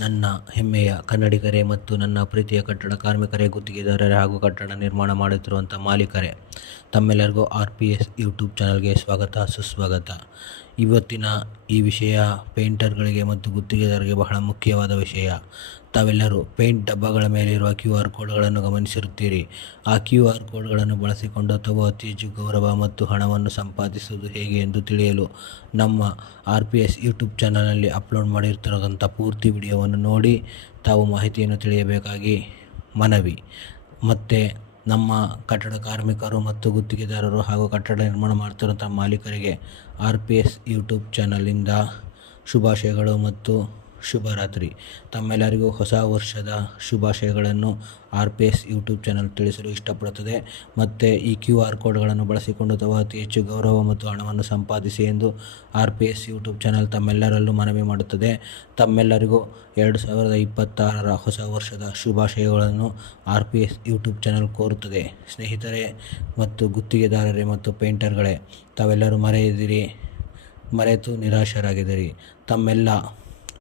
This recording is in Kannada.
ನನ್ನ ಹೆಮ್ಮೆಯ ಕನ್ನಡಿಗರೇ ಮತ್ತು ನನ್ನ ಪ್ರೀತಿಯ ಕಟ್ಟಡ ಕಾರ್ಮಿಕರೇ, ಗುತ್ತಿಗೆದಾರರೇ ಹಾಗೂ ಕಟ್ಟಡ ನಿರ್ಮಾಣ ಮಾಡುತ್ತಿರುವಂಥ ಮಾಲೀಕರೇ, ತಮ್ಮೆಲ್ಲರಿಗೂ RPS ಯೂಟ್ಯೂಬ್ ಚಾನಲ್ಗೆ ಸ್ವಾಗತ ಸುಸ್ವಾಗತ. ಇವತ್ತಿನ ಈ ವಿಷಯ ಪೇಂಟರ್ಗಳಿಗೆ ಮತ್ತು ಗುತ್ತಿಗೆದಾರರಿಗೆ ಬಹಳ ಮುಖ್ಯವಾದ ವಿಷಯ. ತಾವೆಲ್ಲರೂ ಪೇಂಟ್ ಡಬ್ಬಗಳ ಮೇಲಿರುವ QR ಕೋಡ್ಗಳನ್ನು ಗಮನಿಸಿರುತ್ತೀರಿ. ಆ QR ಕೋಡ್ಗಳನ್ನು ಬಳಸಿಕೊಂಡು ತಾವು ಅತಿ ಹೆಚ್ಚು ಗೌರವ ಮತ್ತು ಹಣವನ್ನು ಸಂಪಾದಿಸುವುದು ಹೇಗೆ ಎಂದು ತಿಳಿಯಲು ನಮ್ಮ RPS ಯೂಟ್ಯೂಬ್ ಚಾನಲ್ನಲ್ಲಿ ಅಪ್ಲೋಡ್ ಮಾಡಿರ್ತಕ್ಕಂಥ ಪೂರ್ತಿ ವಿಡಿಯೋವನ್ನು ನೋಡಿ ತಾವು ಮಾಹಿತಿಯನ್ನು ತಿಳಿಯಬೇಕಾಗಿ ಮನವಿ. ಮತ್ತು ನಮ್ಮ ಕಟ್ಟಡ ಕಾರ್ಮಿಕರು ಮತ್ತು ಗುತ್ತಿಗೆದಾರರು ಹಾಗೂ ಕಟ್ಟಡ ನಿರ್ಮಾಣ ಮಾಡ್ತಿರುವಂಥ ಮಾಲೀಕರಿಗೆ RPS ಯೂಟ್ಯೂಬ್ ಚಾನಲಿಂದ ಶುಭಾಶಯಗಳು ಮತ್ತು ಶುಭರಾತ್ರಿ. ತಮ್ಮೆಲ್ಲರಿಗೂ ಹೊಸ ವರ್ಷದ ಶುಭಾಶಯಗಳನ್ನು RPS ಯೂಟ್ಯೂಬ್ ಚಾನಲ್ ತಿಳಿಸಲು ಇಷ್ಟಪಡುತ್ತದೆ. ಮತ್ತು ಈ QR ಕೋಡ್ಗಳನ್ನು ಬಳಸಿಕೊಂಡು ತಾವು ಅತಿ ಹೆಚ್ಚು ಗೌರವ ಮತ್ತು ಹಣವನ್ನು ಸಂಪಾದಿಸಿ ಎಂದು RPS ಯೂಟ್ಯೂಬ್ ಚಾನಲ್ ತಮ್ಮೆಲ್ಲರಲ್ಲೂ ಮನವಿ ಮಾಡುತ್ತದೆ. ತಮ್ಮೆಲ್ಲರಿಗೂ 2026ರ ಹೊಸ ವರ್ಷದ ಶುಭಾಶಯಗಳನ್ನು RPS ಯೂಟ್ಯೂಬ್ ಚಾನಲ್ ಕೋರುತ್ತದೆ. ಸ್ನೇಹಿತರೆ ಮತ್ತು ಗುತ್ತಿಗೆದಾರರೇ ಮತ್ತು ಪೇಂಟರ್ಗಳೇ, ತಾವೆಲ್ಲರೂ ಮರೆತು ನಿರಾಶರಾಗಿದ್ದೀರಿ. ತಮ್ಮೆಲ್ಲ